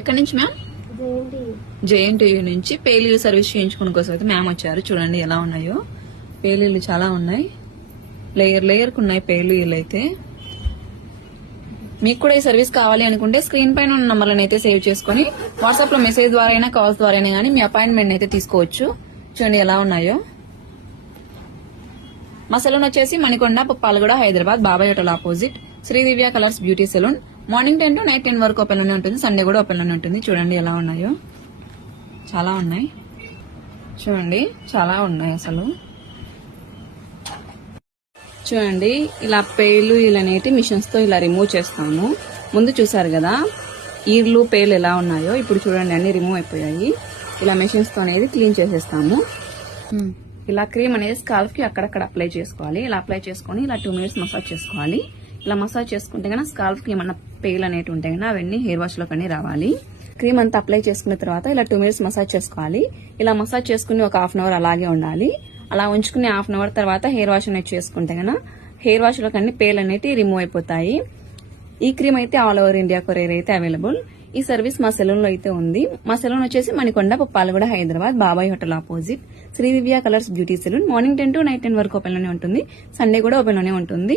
ఎక్కడి నుంచి ma'am? JNTU నుంచి పేలీలు సర్వీస్ చేయించుకునే కోసం అయితే మ్యామ్ వచ్చారు. చూడండి ఎలా ఉన్నాయో పేలీలు చాలా ఉన్నాయి. లేయర్ లేయర్ కు ఉన్నాయి పేలీలు అయితే. మీకు కూడా ఈ సర్వీస్ కావాలి అనుకుంటే స్క్రీన్ పైన ఉన్న నంబర్లను అయితే సేవ్ చేసుకుని వాట్సాప్ లో మెసేజ్ ద్వారా అయినా కాల్స్ ద్వారా అయినా కానీ మీ అపాయింట్మెంట్ అయితే తీసుకోవచ్చు. చూడండి ఎలా ఉన్నాయో. మా సెలూన్ వచ్చేసి Manikonda, Puppalaguda, Hyderabad, Babai hotel opposite Sri Divya colours beauty salon. Morning 10 to night 10 వరకు ఓపెన్ లోనే ఉంటుంది. సండే కూడా ఓపెన్ లోనే ఉంటుంది. చూడండి ఎలా ఉన్నాయో, చాలా ఉన్నాయి. చూడండి చాలా ఉన్నాయి అసలు. చూడండి ఇలా పేలు ఇలానేటి మిషన్స్ తో ఇలా రిమూవ్ చేస్తాము. ముందు చూసారు కదా ఈర్లు పేలు ఎలా ఉన్నాయో, ఇప్పుడు చూడండి అన్ని రిమూవ్ అయిపోయాయి. ఇలా మెషిన్స్ తో అనేది క్లీన్ చేసేస్తాము. ఇలా క్రీమ్ అనేది స్కాల్ఫ్ కి అక్కడక్కడ అప్లై చేసుకోవాలి. ఇలా అప్లై చేసుకుని ఇలా 2 minutes మసాజ్ చేసుకోవాలి. ఇలా మసాజ్ చేసుకుంటే కన్నా స్కాల్ఫ్ కి ఏమన్నా పేలు అనేవి ఉంటాయి కదా అవన్నీ హెయిర్ వాష్ లో కానీ రావాలి. క్రీమ్ అంతా అప్లై చేసుకున్న తర్వాత ఇలా 2 minutes మసాజ్ చేసుకోవాలి. ఇలా మసాజ్ చేసుకుని ఒక 1/2 hour అలాగే ఉండాలి. అలా ఉంచుకుని 1/2 hour తర్వాత హెయిర్ వాష్ అనేది చేసుకుంటే కన్నా హెయిర్ వాష్ లో కానీ పేలు అనేవి రిమూవ్ అయిపోతాయి. ఈ క్రీమ్ అయితే ఆల్ ఓవర్ ఇండియా కొరియర్ అయితే అవైలబుల్. ఈ సర్వీస్ మా సెలూన్ లో అయితే ఉంది. మా సెలూన్ వచ్చేసి Manikonda, Puppalaguda, Hyderabad, Babai hotel opposite Sri Divya colours beauty salon. Morning 10 to night 10 వరకు ఓపెన్ లోనే ఉంటుంది. సండే కూడా ఓపెన్ లోనే ఉంటుంది.